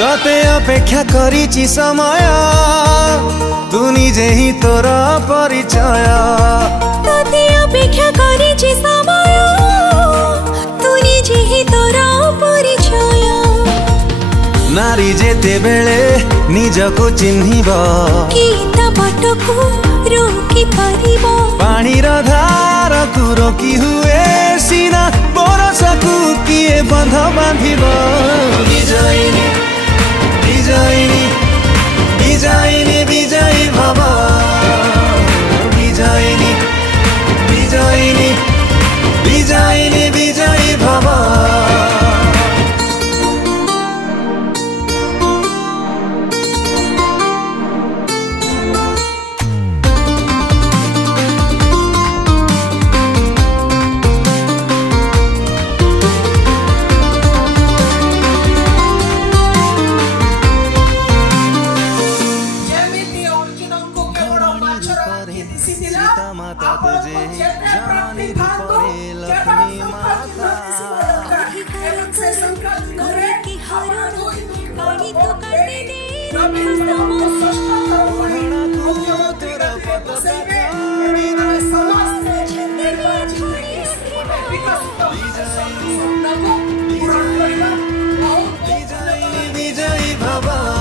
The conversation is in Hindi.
तते अपेक्षा करिछि समय तू निजे ही तोर परिचय तते अपेक्षा करिछि समय तू निजे ही तोर परिचय नारी जेते बेले निजको चिन्हिब गीता बाटको रोकी परिबो पानी रो धार को रोकी हुए सीना बरसकू किए बंध बांधिब विजयिनी विजयिनी विजयिनी विजयी भव विजयिनी विजयिनी विजयिनी विजयी भव माता तुझे जानी रूपरे लक्ष्मी माता की हरण गाड़ी तो काटे दे तेरा पता विजयी भव